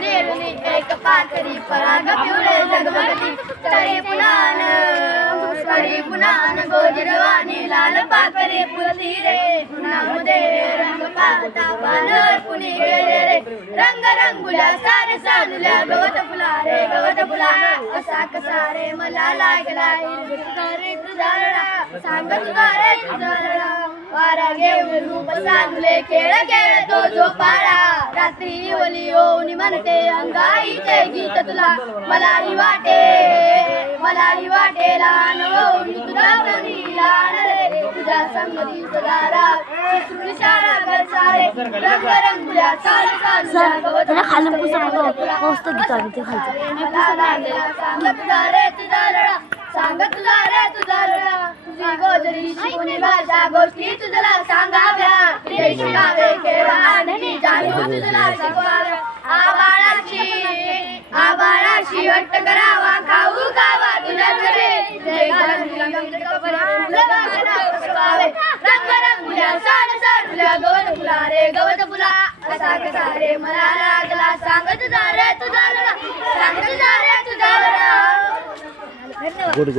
नेरुनी एक पातळी पराग पिवळे जगमगती तरी पुनान गोजिरवाणी लाल पाखरे फुलती रे पुनामध्ये रंग पाहता पानर पुणे गेले रे रंग रंगुल्या सारे सानुल्या गवत फुला असा कसा रे मला लागला रे तुझा रडा सांग तुझा रे तुझा रडा वारा घेऊन रूप सानुले खेळ खेळतो जो पाडा रात्री ओली येऊन म्हणते अंगाईचे गीत तुला मलाही वाटे लहान होऊन तुझा कधी लहान रे तुझा संगती सदारा विसरून शाळा करसारे रंग रंगुल्या खाली मस्त गीत आहे ते सांग तुझा रे तुझा रडा तुझी गोजरी शिकवणी भाषा गोष्टी तुझला सांगाव्या ते शिकावे खेळ आणि जाणू तुझला शिकवाव्या आबाळाशी हट्ट करावा खाऊ खावा तुझ्या रंग रंगुल्या साडुल्या गवत फुला रे गवत फुला असा कसा रे मला लागला सांग तुझा रे तुझा रडा सांग तुझा रे तुझा रडा गुड गुड